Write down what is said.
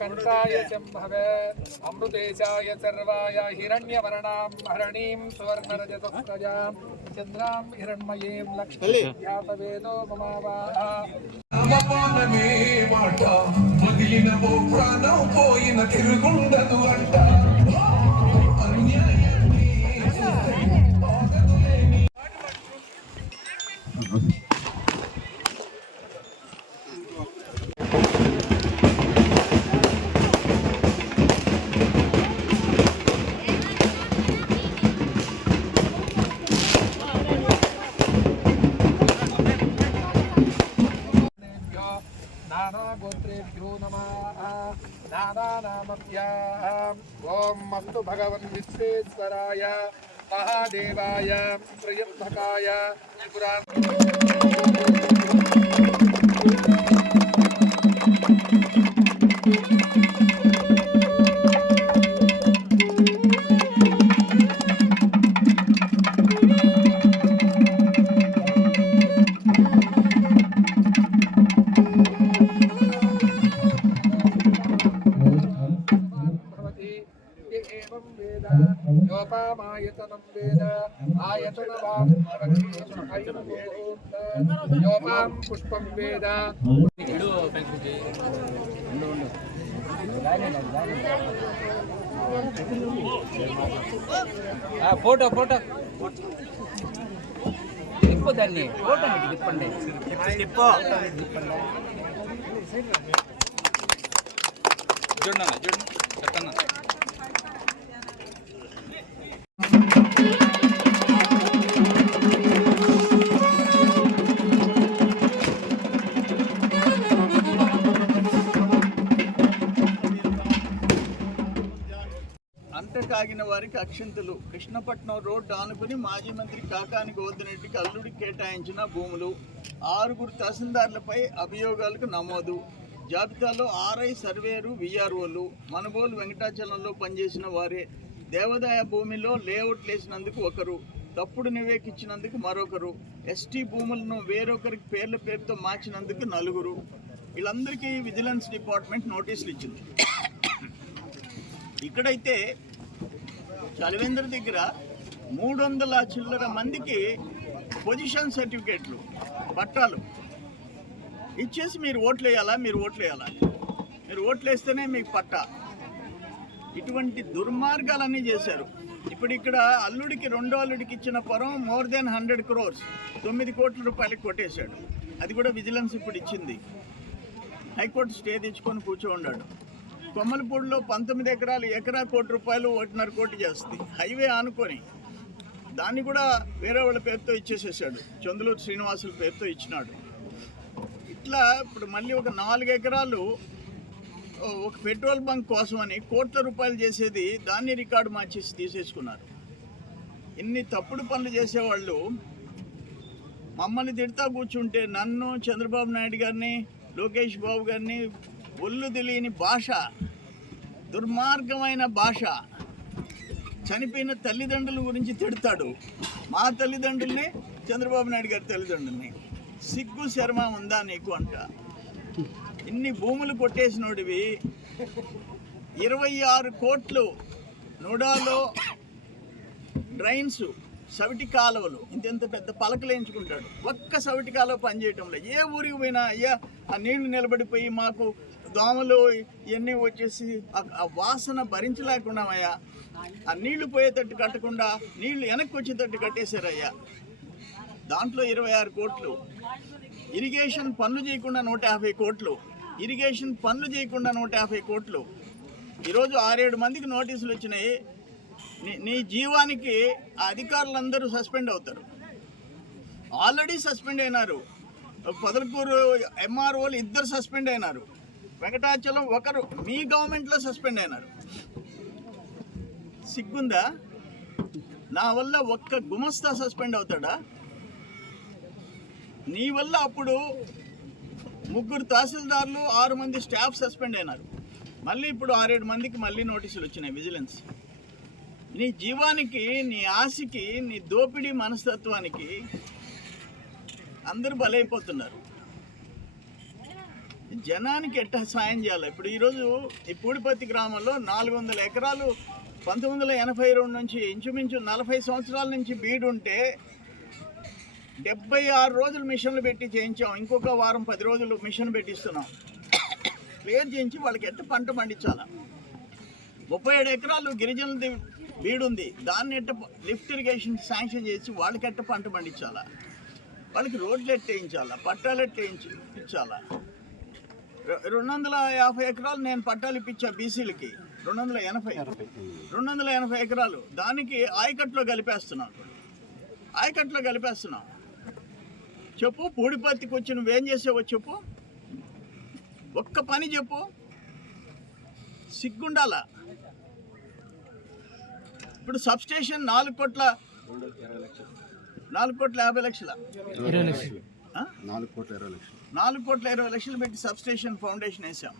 कंठाय शंभवे अमृतेशाय सर्वाय हिरण्यवर्णां हरणीं सुवर्णरजतस्रजां चंद्रां हिरण्मयीं लक्ष्मीं यातवेदो ममावाः మాట వదిలిన ఓ ప్రాణం పోయిన తిరుగుండదు అంట गोत्रेभ्यो नमः नानानामभ्याः ओम अस्तु भगवन् विश्वेश्वराय महादेवाय त्र्यंबकाय योपामायतनं वेद आयतनवान् योपां पुष्पं वेद फोटो फोटो తిప్పదండి ఫోటో తిప్పండి చూడండి చెప్పండి అంటకాగిన వారికి అక్షంతలు. కృష్ణపట్నం రోడ్డు ఆనుకుని మాజీ మంత్రి కాకాని గోవర్ధన్ రెడ్డికి అల్లుడికి కేటాయించిన భూములు. 6 తహసీల్దార్లపై అభియోగాలకు నమోదు. జాబితాలో ఆర్ఐ సర్వేరు విఆర్ఓలు. మనుబోలు వెంకటాచలంలో పనిచేసిన వారే. దేవాదాయ భూమిలో లేఅవుట్ వేసినందుకు ఒకరు, తప్పుడు నివేకించినందుకు మరొకరు, ఎస్టీ భూములను వేరొకరికి పేరుతో మార్చినందుకు 4. వీళ్ళందరికీ విజిలెన్స్ డిపార్ట్మెంట్ నోటీసులు ఇచ్చింది. ఇక్కడైతే చలవేంద్ర దగ్గర 300 చిల్లర మందికి పొజిషన్ సర్టిఫికేట్లు, పట్టాలు ఇచ్చేసి మీరు ఓట్లు వేయాలా, మీరు ఓట్లు వేస్తేనే మీకు పట్టా. ఇటువంటి దుర్మార్గాలన్నీ చేశారు. ఇప్పుడు ఇక్కడ అల్లుడికి రెండో అల్లుడికి ఇచ్చిన పొరం మోర్ దెన్ 100 crores 9 కోట్ల రూపాయలకి కొట్టేశాడు. అది కూడా విజిలెన్స్ ఇప్పుడు ఇచ్చింది. హైకోర్టు స్టే తెచ్చుకొని కూర్చోన్నాడు. కొమ్మలపూడిలో 19 ఎకరాలు, ఎకరా ₹1 కోటి 1.5 కోటి చేస్తుంది. హైవే ఆనుకొని దాన్ని కూడా వేరే వాళ్ళ పేరుతో ఇచ్చేసేసాడు. చందులూరు శ్రీనివాసుల పేరుతో ఇచ్చినాడు. ఇట్లా ఇప్పుడు మళ్ళీ ఒక 4 ఎకరాలు ఒక పెట్రోల్ బంక్ కోసం అని కోట్ల రూపాయలు చేసేది దాన్ని రికార్డు మార్చేసి తీసేసుకున్నారు. ఇన్ని తప్పుడు పనులు చేసేవాళ్ళు మమ్మల్ని తిడతా కూర్చుంటే నన్ను, చంద్రబాబు నాయుడు గారిని, లోకేష్ బాబు గారిని ఒళ్ళు తెలియని భాష, దుర్మార్గమైన భాష, చనిపోయిన తల్లిదండ్రుల గురించి తిడతాడు. మా తల్లిదండ్రుల్ని, చంద్రబాబు నాయుడు గారి తల్లిదండ్రుల్ని. సిగ్గు శర్మ ఉందా నీకు అంట. ఇన్ని భూములు కొట్టేసినోడివి 26 కోట్లు నోడాలో డ్రైన్స్, సవిటి కాలువలు, ఇంత పెద్ద పలకలు వేయించుకుంటాడు. ఒక్క సవిటి కాలువ పనిచేయటంలో ఏ ఊరికి పోయినా అయ్యా ఆ నీళ్లు నిలబడిపోయి మాకు దోమలు ఇవన్నీ వచ్చేసి ఆ వాసన భరించలేకున్నామయ్యా, ఆ నీళ్లు పోయేటట్టు కట్టకుండా నీళ్లు వెనక్కి వచ్చేటట్టు కట్టేశారయ్యా. దాంట్లో 26 కోట్లు. ఇరిగేషన్ పనులు చేయకుండా 150 కోట్లు. ఇరిగేషన్ పనులు చేయకుండా 150 కోట్లు. ఈరోజు 6-7 మందికి నోటీసులు వచ్చినాయి. నీ జీవానికి ఆ అధికారులందరూ సస్పెండ్ అవుతారు. ఆల్రెడీ సస్పెండ్ అయినారు. పొదలకూరు ఎంఆర్ఓలు 2 సస్పెండ్ అయినారు. వెంకటాచలం ఒకరు మీ గవర్నమెంట్లో సస్పెండ్ అయినారు. సిగ్గుందా? నా వల్ల ఒక్క గుమస్తా సస్పెండ్ అవుతాడా? నీ వల్ల అప్పుడు 3 తహసీల్దార్లు, 6 మంది స్టాఫ్ సస్పెండ్ అయినారు. మళ్ళీ ఇప్పుడు 6-7 మందికి మళ్ళీ నోటీసులు వచ్చినాయి విజిలెన్స్. నీ జీవానికి, నీ ఆశకి, నీ దోపిడీ మనస్తత్వానికి అందరూ బలైపోతున్నారు. జనానికి ఎట్ట సాయం చేయాలి. ఇప్పుడు ఈరోజు ఈ పూడిపత్తి గ్రామంలో 400 ఎకరాలు 1982 నుంచి ఇంచుమించు 40 సంవత్సరాల నుంచి బీడుంటే 76 రోజులు మిషన్లు పెట్టి చేయించాం. ఇంకొక వారం 10 రోజులు మిషన్ పెట్టిస్తున్నాం. క్లియర్ చేయించి వాళ్ళకి ఎట్ట పంట పండించాలి. 37 ఎకరాలు గిరిజనులది బీడుంది, దాన్ని ఎట్ట లిఫ్ట్ ఇరిగేషన్ శాంక్షన్ చేసి వాళ్ళకి ఎట్ట పంట పండించాలా, వాళ్ళకి రోడ్లు ఎట్టేయించాలా, పట్టాలు ఎట్టేయించాలా. 250 ఎకరాలు నేను పట్టాలు ఇప్పించా బీసీలకి. 280 ఎకరాలు దానికి ఆయకట్లో కలిపేస్తున్నాం. చెప్పు, పూడిపత్తికి వచ్చి నువ్వేం చేసావో చెప్పు, ఒక్క పని చెప్పు, సిగ్గుండాలా. ఇప్పుడు సబ్స్టేషన్ 4,50,00,000 4,20,00,000 పెట్టి సబ్స్టేషన్ ఫౌండేషన్ వేసాం.